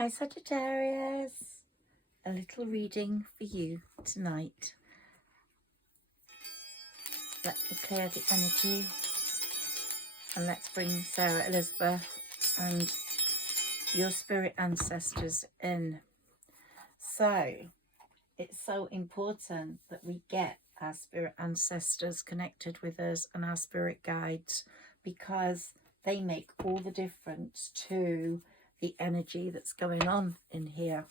Hi Sagittarius, a little reading for you tonight. Let me clear the energy and let's bring Sarah Elizabeth and your spirit ancestors in. So it's so important that we get our spirit ancestors connected with us and our spirit guides, because they make all the difference to the energy that's going on in here.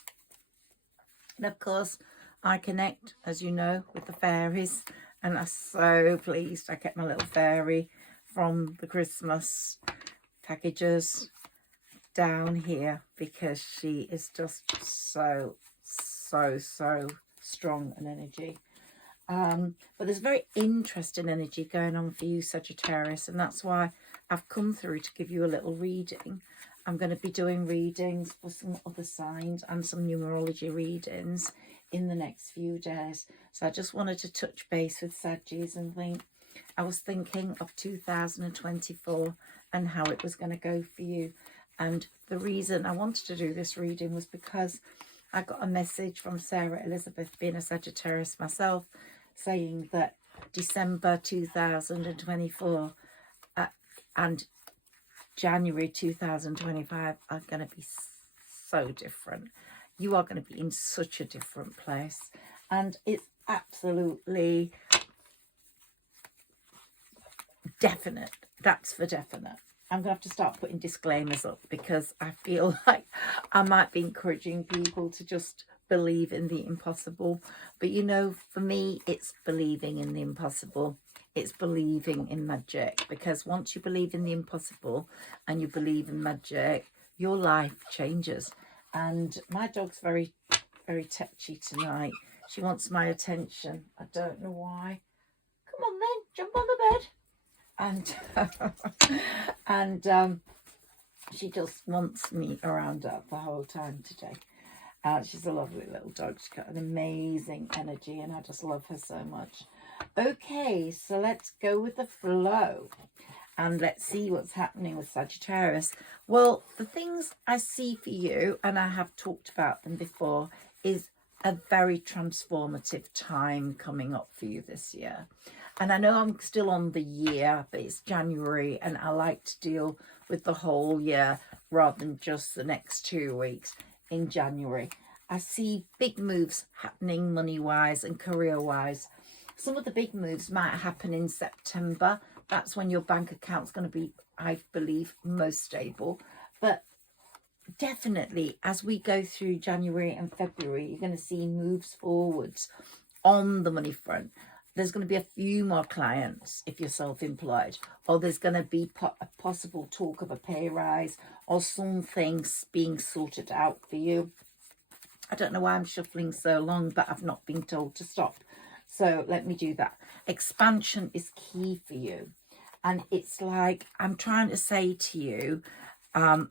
And of course I connect, as you know, with the fairies, and I'm so pleased I kept my little fairy from the Christmas packages down here, because she is just so strong an energy. But there's very interesting energy going on for you, Sagittarius, and that's why I've come through to give you a little reading. I'm going to be doing readings for some other signs and some numerology readings in the next few days. So I just wanted to touch base with Saggis and think, I was thinking of 2024 and how it was going to go for you. And the reason I wanted to do this reading was because I got a message from Sarah Elizabeth, being a Sagittarius myself, saying that December 2024 and January 2025 are going to be so different. You are going to be in such a different place, and it's absolutely definite. That's for definite. I'm going to have to start putting disclaimers up, because I feel like I might be encouraging people to just believe in the impossible. But you know, for me, it's believing in the impossible. It's believing in magic, because once you believe in the impossible and you believe in magic, your life changes. And my dog's very touchy tonight. She wants my attention. I don't know why. Come on then, jump on the bed. And she just wants me around her the whole time today. She's a lovely little dog. She's got an amazing energy, and I just love her so much. Okay, so let's go with the flow and let's see what's happening with Sagittarius. Well, the things I see for you, and I have talked about them before, is a very transformative time coming up for you this year. And I know I'm still on the year, but it's January, and I like to deal with the whole year rather than just the next 2 weeks in January. I see big moves happening money-wise and career-wise. Some of the big moves might happen in September. That's when your bank account's going to be, I believe, most stable. But definitely, as we go through January and February, you're going to see moves forwards on the money front. There's going to be a few more clients if you're self-employed, or there's going to be a possible talk of a pay rise or some things being sorted out for you. I don't know why I'm shuffling so long, but I've not been told to stop. So let me do that. Expansion is key for you. And it's like I'm trying to say to you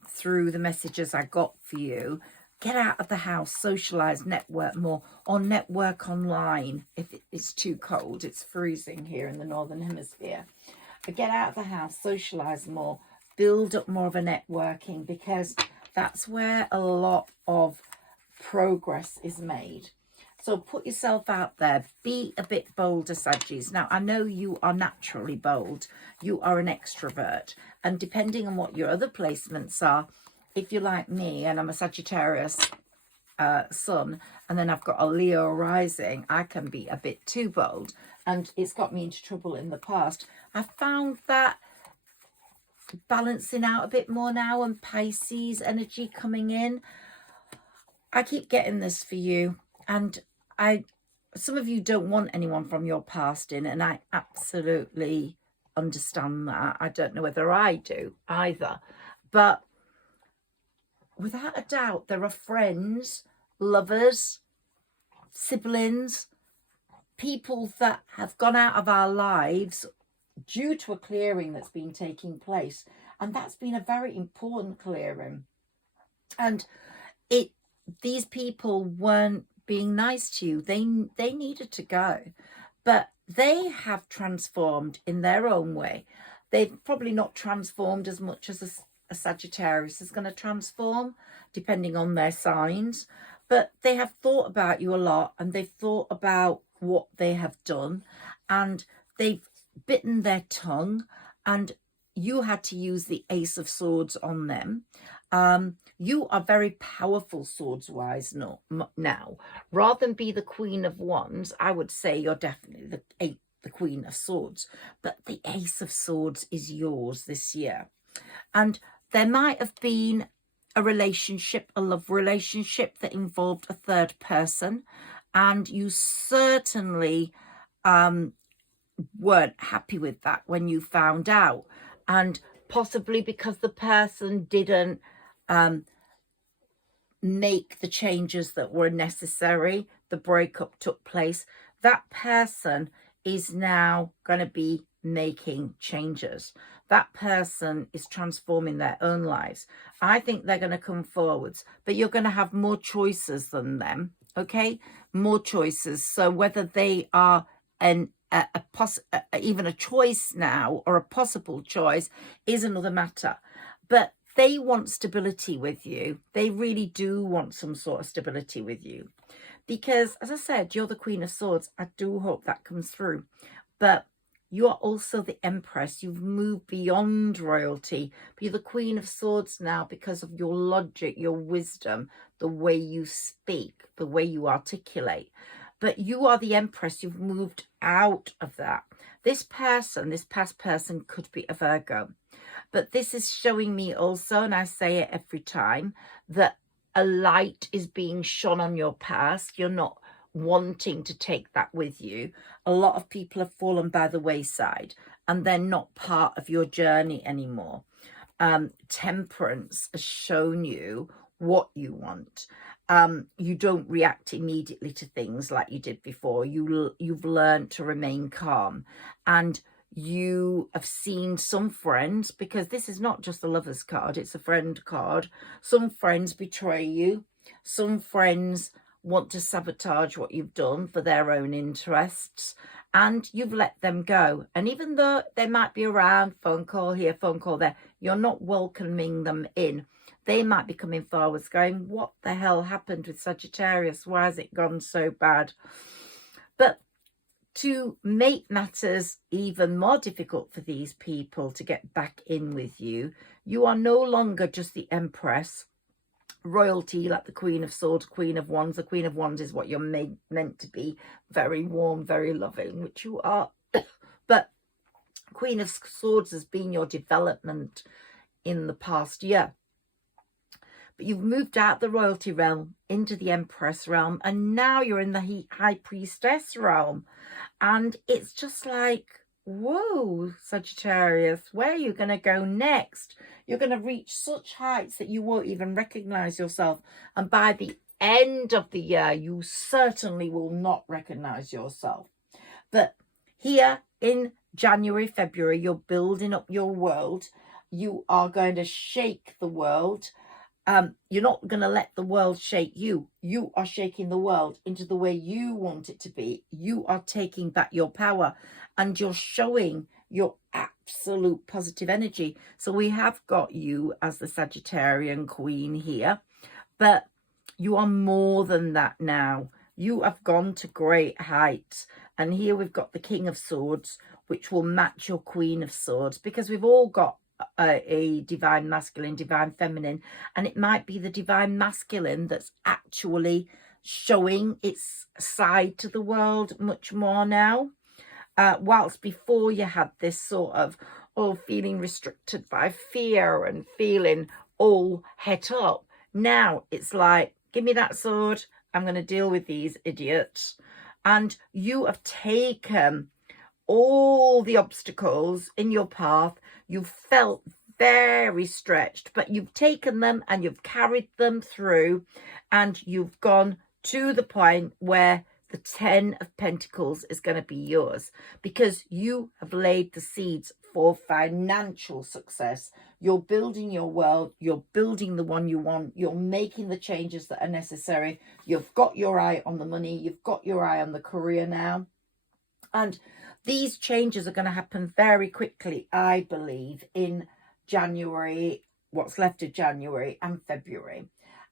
through the messages I got for you, get out of the house, socialise, network more, or network online if it's too cold. It's freezing here in the Northern Hemisphere. But get out of the house, socialise more, build up more of a networking, because that's where a lot of progress is made. So put yourself out there. Be a bit bolder, Saggis. Now, I know you are naturally bold. You are an extrovert. And depending on what your other placements are, if you're like me, and I'm a Sagittarius sun, and then I've got a Leo rising, I can be a bit too bold. And it's got me into trouble in the past. I found that balancing out a bit more now, and Pisces energy coming in. I keep getting this for you. And some of you don't want anyone from your past in, and I absolutely understand that. I don't know whether I do either, but without a doubt, there are friends, lovers, siblings, people that have gone out of our lives due to a clearing that's been taking place, and that's been a very important clearing. And these people weren't being nice to you. They needed to go, but they have transformed in their own way. They've probably not transformed as much as a Sagittarius is going to transform depending on their signs. But they have thought about you a lot, and they've thought about what they have done, and they've bitten their tongue, and you had to use the Ace of Swords on them. You are very powerful swords-wise now. Rather than be the Queen of Wands, I would say you're definitely the Queen of Swords. But the Ace of Swords is yours this year. And there might have been a relationship, a love relationship that involved a third person. And you certainly weren't happy with that when you found out. And possibly because the person didn't make the changes that were necessary, the breakup took place. That person is now going to be making changes. That person is transforming their own lives. I think they're going to come forwards, but you're going to have more choices than them, okay? More choices. So whether they are even a choice now or a possible choice is another matter. But they want stability with you. They really do want some sort of stability with you. Because, as I said, you're the Queen of Swords. I do hope that comes through. But you are also the Empress. You've moved beyond royalty. But you're the Queen of Swords now because of your logic, your wisdom, the way you speak, the way you articulate. But you are the Empress. You've moved out of that. This person, this past person, could be a Virgo. But this is showing me also, and I say it every time, that a light is being shone on your past. You're not wanting to take that with you. A lot of people have fallen by the wayside and they're not part of your journey anymore. Temperance has shown you what you want. You don't react immediately to things like you did before. You've learned to remain calm, and you have seen some friends, because this is not just a lover's card, it's a friend card. Some friends betray you. Some friends want to sabotage what you've done for their own interests, and you've let them go. And even though they might be around, phone call here, phone call there, you're not welcoming them in. They might be coming forwards going, what the hell happened with Sagittarius? Why has it gone so bad? But to make matters even more difficult for these people to get back in with you, you are no longer just the Empress. Royalty, like the Queen of Swords, Queen of Wands. The Queen of Wands is what you're meant to be. Very warm, very loving, which you are. But Queen of Swords has been your development in the past year. But you've moved out the royalty realm into the Empress realm, and now you're in the High Priestess realm. And it's just like, whoa, Sagittarius, where are you going to go next? You're going to reach such heights that you won't even recognize yourself. And by the end of the year, you certainly will not recognize yourself. But here in January, February, you're building up your world. You are going to shake the world. You're not going to let the world shake you. You are shaking the world into the way you want it to be. You are taking back your power, and you're showing your absolute positive energy. So we have got you as the Sagittarian Queen here, but you are more than that now. You have gone to great heights. And here we've got the King of Swords, which will match your Queen of Swords, because we've all got a divine masculine, divine feminine, and it might be the divine masculine that's actually showing its side to the world much more now. Whilst before you had this sort of feeling restricted by fear and feeling all het up, now it's like, give me that sword, I'm going to deal with these idiots. And you have taken all the obstacles in your path. You've felt very stretched, but you've taken them and you've carried them through, and you've gone to the point where the 10 of Pentacles is going to be yours, because you have laid the seeds for financial success. You're building your world. You're building the one you want. You're making the changes that are necessary. You've got your eye on the money. You've got your eye on the career now. And these changes are going to happen very quickly, I believe, in January what's left of January and February.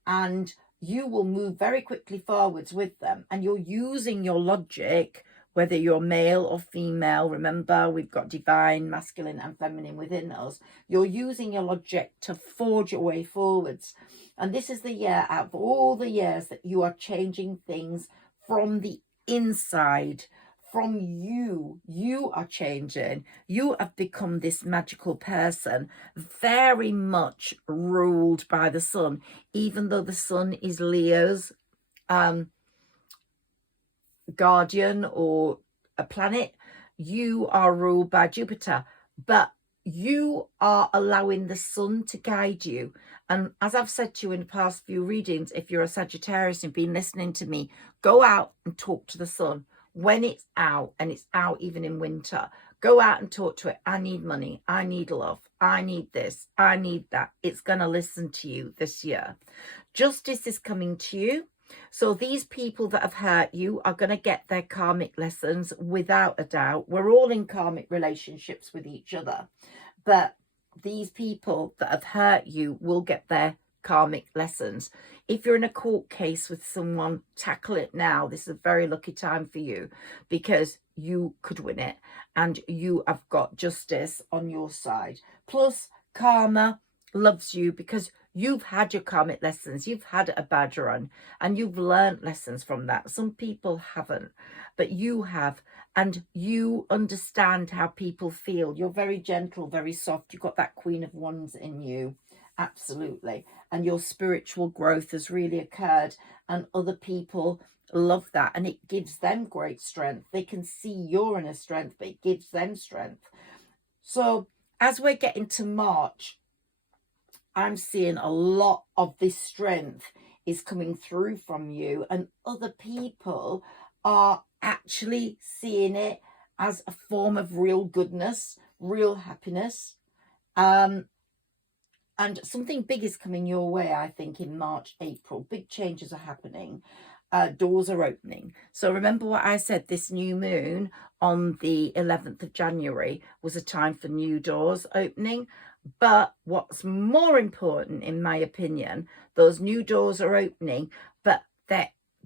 And you will move very quickly forwards with them. And you're using your logic, whether you're male or female. Remember, we've got divine, masculine and feminine within us. You're using your logic to forge your way forwards. And this is the year out of all the years that you are changing things from the inside. From you are changing. You have become this magical person, very much ruled by the sun, even though the sun is Leo's guardian or a planet. You are ruled by Jupiter, but you are allowing the sun to guide you. And as I've said to you in the past few readings, if you're a Sagittarius and been listening to me, go out and talk to the sun. When it's out, and it's out even in winter, go out and talk to it. I need money. I need love. I need this. I need that. It's going to listen to you this year. Justice is coming to you. So these people that have hurt you are going to get their karmic lessons without a doubt. We're all in karmic relationships with each other. But these people that have hurt you will get their karmic lessons. If you're in a court case with someone, tackle it now. This is a very lucky time for you, because you could win it and you have got justice on your side. Plus, karma loves you because you've had your karmic lessons. You've had a bad run and you've learned lessons from that. Some people haven't, but you have, and you understand how people feel. You're very gentle, very soft. You've got that Queen of Wands in you. Absolutely. And your spiritual growth has really occurred, and other people love that, and it gives them great strength. They can see your inner strength, but it gives them strength. So as we're getting to March, I'm seeing a lot of this strength is coming through from you, and other people are actually seeing it as a form of real goodness, real happiness. And something big is coming your way, I think, in March, April. Big changes are happening. Doors are opening. So remember what I said, this new moon on the 11th of January was a time for new doors opening. But what's more important, in my opinion, those new doors are opening, but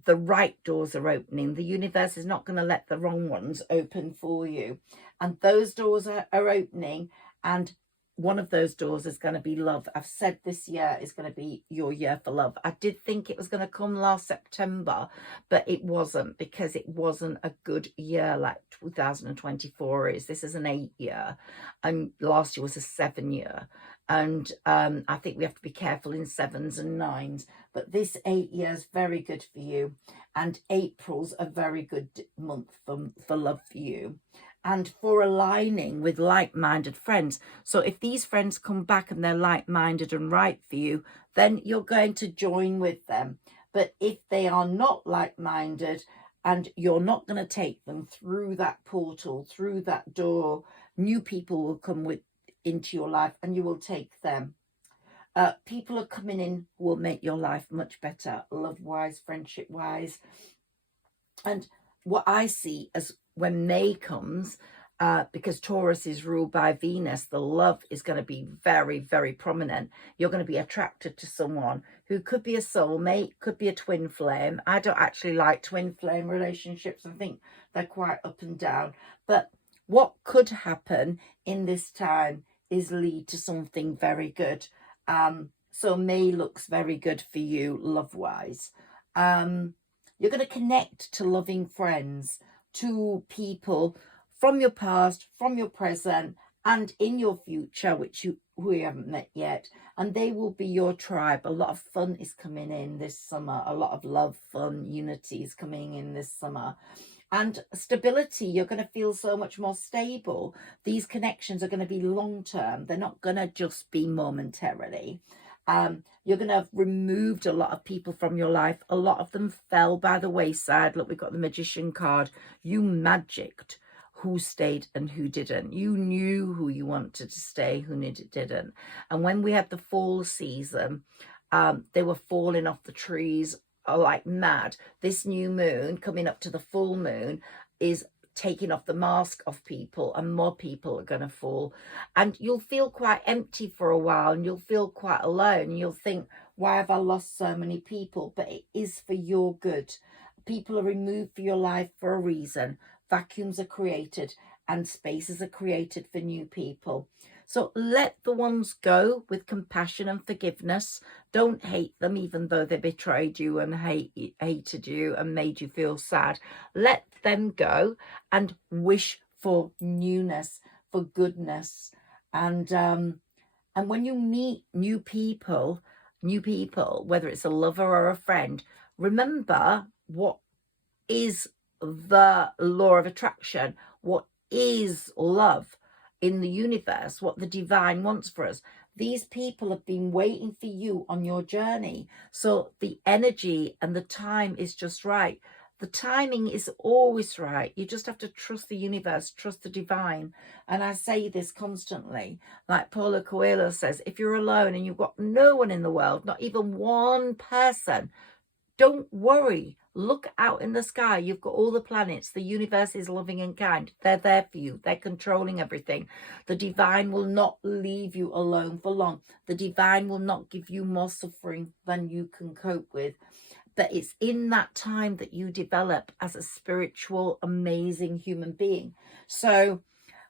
the right doors are opening. The universe is not going to let the wrong ones open for you. And those doors are opening, and one of those doors is going to be love. I've said this year is going to be your year for love. I did think it was going to come last September, but it wasn't, because it wasn't a good year like 2024 is. This is an 8 year, and last year was a 7 year. And I think we have to be careful in 7s and 9s. But this 8 year is very good for you. And April's a very good month for love for you, and for aligning with like-minded friends. So if these friends come back and they're like-minded and right for you, then you're going to join with them. But if they are not like-minded and you're not going to take them through that portal, through that door, new people will come into your life and you will take them. People are coming in who will make your life much better, love-wise, friendship-wise. And what I see as when May comes, because Taurus is ruled by Venus, the love is going to be very, very prominent. You're going to be attracted to someone who could be a soulmate, could be a twin flame. I don't actually like twin flame relationships. I think they're quite up and down. But what could happen in this time is lead to something very good. So May looks very good for you, love-wise. You're going to connect to loving friends, to people from your past, from your present, and in your future, which we haven't met yet. And they will be your tribe. A lot of fun is coming in this summer. A lot of love, fun, unity is coming in this summer. And stability, you're going to feel so much more stable. These connections are going to be long-term. They're not going to just be momentarily. You're going to have removed a lot of people from your life. A lot of them fell by the wayside. Look, we've got the Magician card. You magicked who stayed and who didn't. You knew who you wanted to stay, who didn't. And when we had the fall season, they were falling off the trees like mad. This new moon coming up to the full moon is taking off the mask off people, and more people are going to fall. And you'll feel quite empty for a while, and you'll feel quite alone. You'll think, why have I lost so many people? But it is for your good. People are removed for your life for a reason. Vacuums are created and spaces are created for new people. So let the ones go with compassion and forgiveness. Don't hate them, even though they betrayed you and hated you and made you feel sad. Let them go and wish for newness, for goodness. And when you meet new people, whether it's a lover or a friend, remember what is the law of attraction, what is love in the universe, what the divine wants for us. These people have been waiting for you on your journey. So the energy and the time is just right. The timing is always right. You just have to trust the universe, trust the divine. And I say this constantly, like Paulo Coelho says, if you're alone and you've got no one in the world, not even one person, don't worry. Look out in the sky. You've got all the planets. The universe is loving and kind. They're there for you. They're controlling everything. The divine will not leave you alone for long. The divine will not give you more suffering than you can cope with. But it's in that time that you develop as a spiritual, amazing human being. So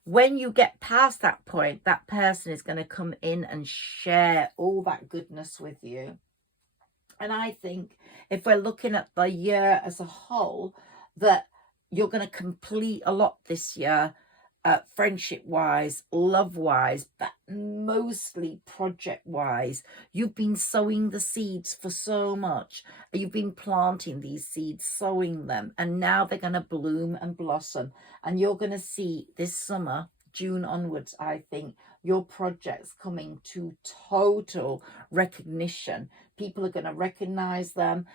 when you get past that point, that person is going to come in and share all that goodness with you. And I think if we're looking at the year as a whole, that you're going to complete a lot this year, friendship-wise, love-wise, but mostly project-wise. You've been sowing the seeds for so much. You've been planting these seeds, sowing them, and now they're going to bloom and blossom. And you're going to see this summer, June onwards, I think, your projects coming to total recognition. People are going to recognize them.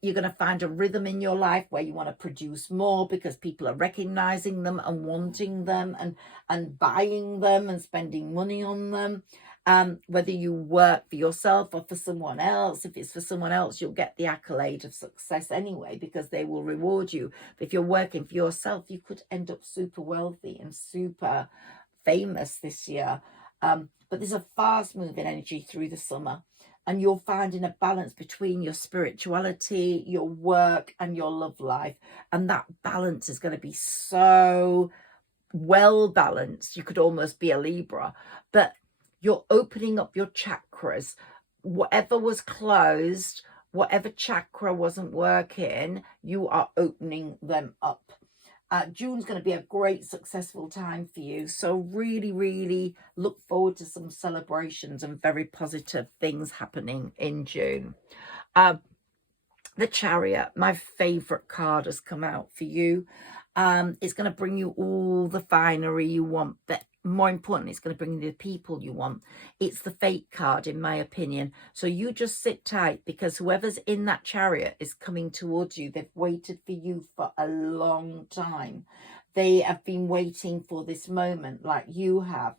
You're going to find a rhythm in your life where you want to produce more because people are recognizing them and wanting them and buying them and spending money on them. Whether you work for yourself or for someone else, if it's for someone else, you'll get the accolade of success anyway because they will reward you. But if you're working for yourself, you could end up super wealthy and super famous this year. But there's a fast moving energy through the summer, and you're finding a balance between your spirituality, your work, and your love life. And that balance is going to be so well balanced. You could almost be a Libra, but you're opening up your chakras. Whatever was closed, whatever chakra wasn't working, you are opening them up. June's going to be a great, successful time for you. So really, really look forward to some celebrations and very positive things happening in June. The Chariot, my favourite card, has come out for you. It's going to bring you all the finery you want, but more importantly, it's going to bring you the people you want. It's the Fate card, in my opinion. So you just sit tight, because whoever's in that chariot is coming towards you. They've waited for you for a long time. They have been waiting for this moment like you have.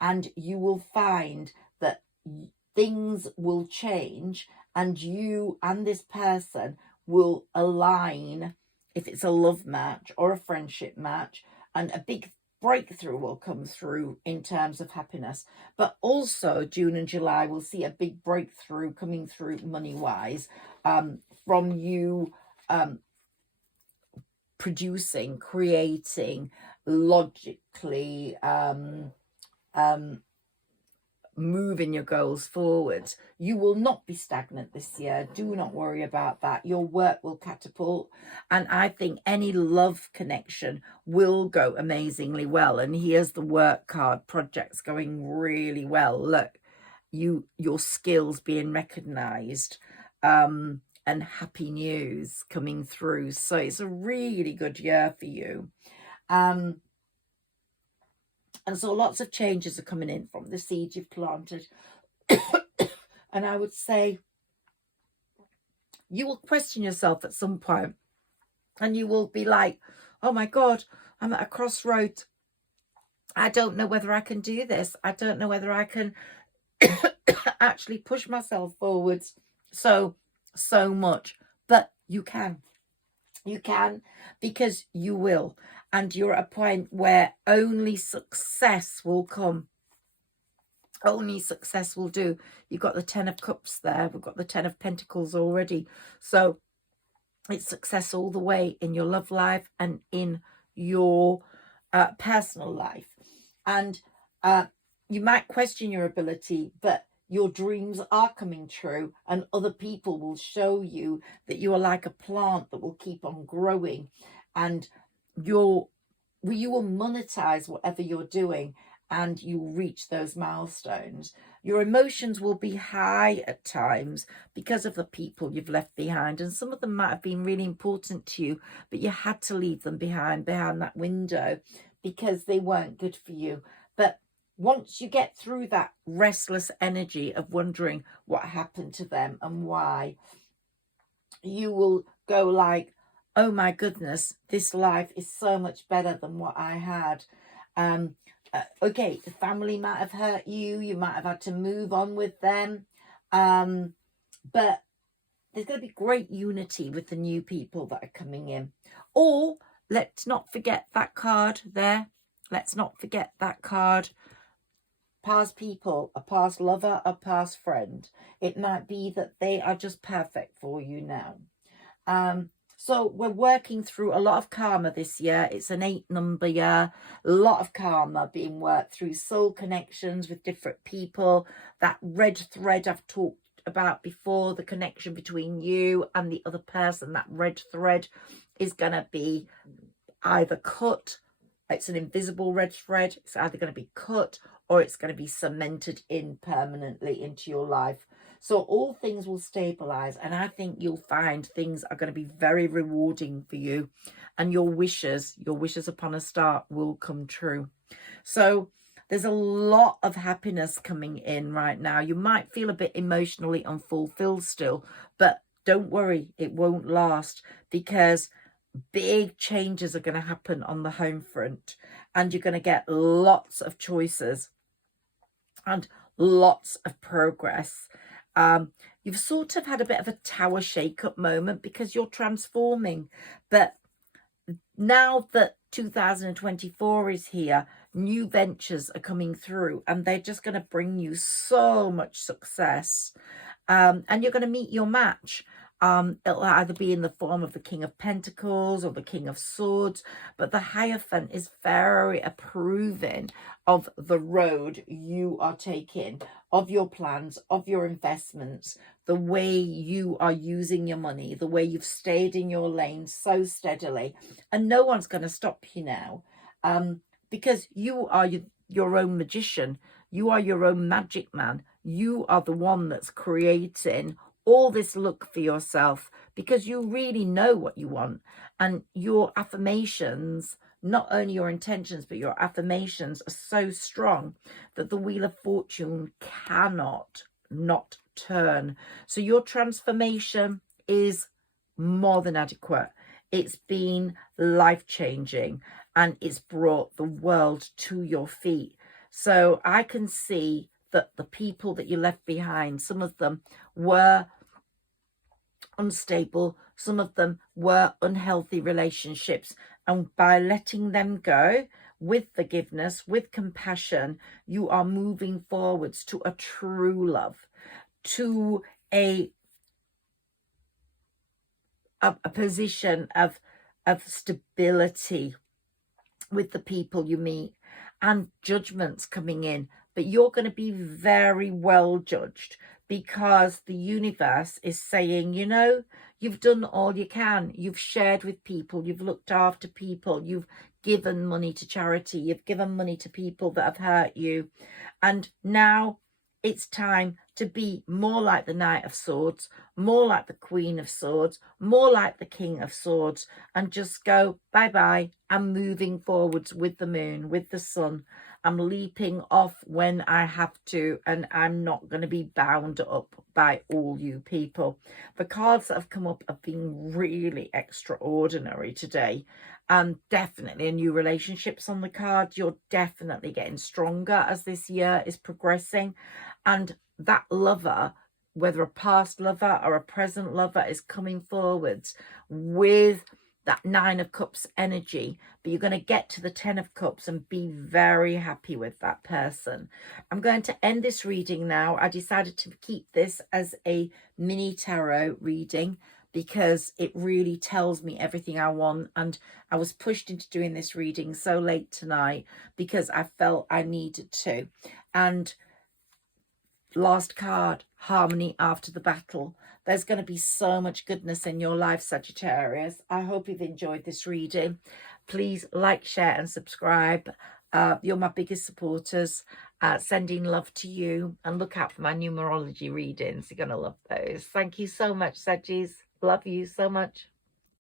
And you will find that things will change, and you and this person will align, if it's a love match or a friendship match, and a big breakthrough will come through in terms of happiness. But also June and July will see a big breakthrough coming through money-wise, from you producing, creating, logically moving your goals forward. You will not be stagnant this year. Do not worry about that. Your work will catapult, and I think any love connection will go amazingly well. And here's the work card: projects going really well. Look, your skills being recognized, and happy news coming through. So it's a really good year for you. And so lots of changes are coming in from the seeds you've planted. And I would say you will question yourself at some point, and you will be like, oh my God, I'm at a crossroad. I don't know whether I can do this. I don't know whether I can actually push myself forwards so much. But you can. You can, because you will. and you're at a point where only success will come. Only success will do. You've got the 10 of Cups there. We've got the 10 of Pentacles already. So it's success all the way in your love life and in your personal life. And you might question your ability, but your dreams are coming true, and other people will show you that you are like a plant that will keep on growing, and you will monetize whatever you're doing, and you'll reach those milestones. Your emotions will be high at times because of the people you've left behind, and some of them might have been really important to you, but you had to leave them behind that window because they weren't good for you. But once you get through that restless energy of wondering what happened to them and why, you will go like, oh my goodness, this life is so much better than what I had. Okay, the family might have hurt you. You might have had to move on with them. But there's going to be great unity with the new people that are coming in. Or let's not forget that card there. Let's not forget that card. Past people, a past lover, a past friend. It might be that they are just perfect for you now. So we're working through a lot of karma this year. It's an 8 number year. A lot of karma being worked through, soul connections with different people. That red thread I've talked about before, the connection between you and the other person, that red thread is going to be either cut. It's an invisible red thread. It's either going to be cut or it's going to be cemented in permanently into your life. So all things will stabilize, and I think you'll find things are going to be very rewarding for you, and your wishes upon a star will come true. So there's a lot of happiness coming in right now. You might feel a bit emotionally unfulfilled still, but don't worry, it won't last, because big changes are going to happen on the home front, and you're going to get lots of choices and lots of progress. You've sort of had a bit of a tower shake-up moment because you're transforming, but now that 2024 is here, new ventures are coming through, and they're just going to bring you so much success, and you're going to meet your match. It'll either be in the form of the King of Pentacles or the King of Swords, but the Hierophant is very approving of the road you are taking, of your plans, of your investments, the way you are using your money, the way you've stayed in your lane so steadily, and no one's going to stop you now, because you are your own magician. You are your own magic man. You are the one that's creating all this look for yourself, because you really know what you want, and your affirmations, not only your intentions, but your affirmations are so strong that the Wheel of Fortune cannot not turn. So your transformation is more than adequate. It's been life-changing, and it's brought the world to your feet. So I can see that the people that you left behind, some of them were unstable, some of them were unhealthy relationships, and by letting them go with forgiveness, with compassion, you are moving forwards to a true love, to a position of stability with the people you meet, and judgments coming in. But you're going to be very well judged, because the universe is saying, you know, you've done all you can. You've shared with people. You've looked after people. You've given money to charity. You've given money to people that have hurt you. And now it's time to be more like the Knight of Swords, more like the Queen of Swords, more like the King of Swords, and just go bye-bye. I'm moving forwards with the moon, with the sun. I'm leaping off when I have to, and I'm not going to be bound up by all you people. The cards that have come up have been really extraordinary today. Definitely a new relationships on the card. You're definitely getting stronger as this year is progressing. And that lover, whether a past lover or a present lover, is coming forwards with that 9 of Cups energy, but you're going to get to the 10 of Cups and be very happy with that person. I'm going to end this reading now. I decided to keep this as a mini tarot reading because it really tells me everything I want, and I was pushed into doing this reading so late tonight because I felt I needed to. And last card, harmony after the battle. There's going to be so much goodness in your life, Sagittarius. I hope you've enjoyed this reading. Please like, share and subscribe. You're my biggest supporters. Sending love to you, and look out for my numerology readings. You're going to love those. Thank you so much, Saggis. Love you so much.